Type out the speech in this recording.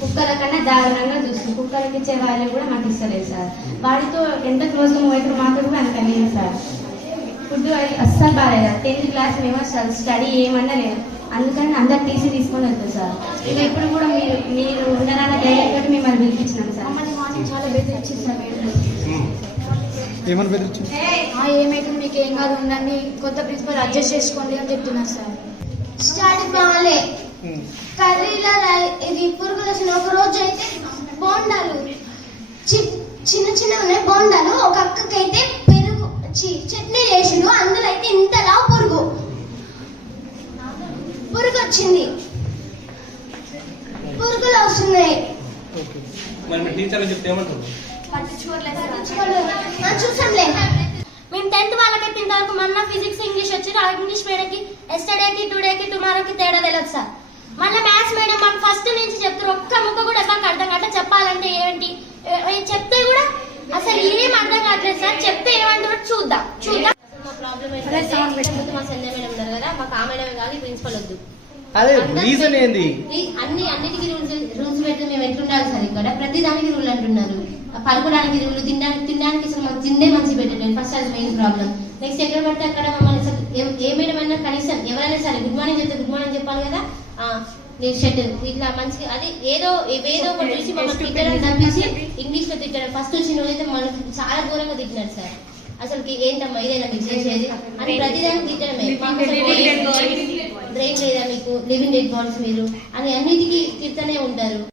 కుక్కల కన్నా దారుణంగా చూస్తుంది. కుక్కలకి ఇచ్చే వాల్యూ కూడా మాకు ఇస్తలేదు సార్. వాడితో ఎంత క్లోజ్గా మూవ్ అవుతారు మాకు కూడా అంత లేదు సార్. ఫుడ్ అది అస్సలు బాగాలేదు. టెన్త్ క్లాస్ మేము అసలు స్టడీ ఏమన్నా లేదు. అందుకని అందరు టీసీ తీసుకొని వెళ్తాం సార్. ఇవి ఎప్పుడు కూడా మీరు మీరు ఉండరాల ధైర్యం తోటి మిమ్మల్ని పిలిపించినాం సార్. మార్నింగ్ చాలా బెదిరించింది సార్ ఏమని బెదిరించు ఆ, ఏమైతే మీకు ఏం కాదు ఉండండి. కొత్త ప్రిన్సిపల్ అడ్జస్ట్ చేసుకోండి అని చెప్తున్నారు సార్. స్టడీ బాగాలే. కర్రీలో ఇది పురుగులు వచ్చిన ఒక రోజు అయితే బోండాలు చి- చిన్న చిన్న ఉన్నాయి బోండాలు. ఒక అక్కకైతే పెరుగు చట్నీ చేసిండు అందులో అయితే ఇంతలా పురుగు. పురుగు వచ్చింది పురుగులు వస్తున్నాయి. చూసాంలే. మేము టెన్త్ వాళ్ళకైతే ఇంతవరకు మొన్న ఫిజిక్స్ ఇంగ్లీష్ వచ్చి ఆ ఇంగ్లీష్ మేడంకి ఎస్టర్డేకి టుడేకి టుమారోకి తేడా తెలియదు సార్. మళ్ళీ మ్యాథ్స్ మేడం మాకు ఫస్ట్ నుంచి చెప్తారు ఒక్క ముక్క కూడా మాకు అర్థం కావట్లే చెప్పాలంటే ఏంటి ఏ- ఏ చెప్తే కూడా అసలు ఏం సార్ చెప్తే ఏమంటారో చూద్దాం. చూద్దాం. మా ప్రాబ్లం ఏంటంటే ముందు మా సంజయ్ మేడం ఉన్నారు కదా మాకు ఆ మేడమే కాదు ఈ ప్రిన్సిపల్ వద్దు. అదే రీజన్ ఏంది? ఈ అన్ని అన్నిటికీ రూల్స్ రూల్స్ పెట్టి మేము ఎట్లుండాలి సార్ ఇక్కడ? ప్రతి దానికి రూల్ అంటున్నారు. పడుకోవడానికి రూల్ తినడానికి తినడానికి అసలు మాకు తిండే మంచి పెట్టలేదు ఫస్ట్ అది మెయిన్ ప్రాబ్లం నెక్స్ట్ ఎక్కడ పడితే అక్కడ మమ్మల్ని అసలు ఏ- ఏ మేడం అయినా కనీసం ఎవరైనా సరే గుడ్ మార్నింగ్ చెప్తే గుడ్ మార్నింగ్ చెప్పాలి కదా ఆ, నీ షర్ట్ ఇట్లా మంచిగా అది ఏదో ఏదో ఒకటి చూసి మమ్మల్ని తప్పించి ఇంగ్లీష్లో తిట్టడం. ఫస్ట్ వచ్చిన రోజైతే మనకి చాలా దూరంగా తిట్టినారు సార్. అసలు ఏంటమ్మా ఇదేనా మీకు చేసేది? అని ప్రతిదానికి తిట్టడమే బ్రెయిన్ లేదా మీకు? లివింగ్ డెడ్ బాడీస్ మీరు? అని అన్నిటికీ తిడుతూనే ఉంటారు.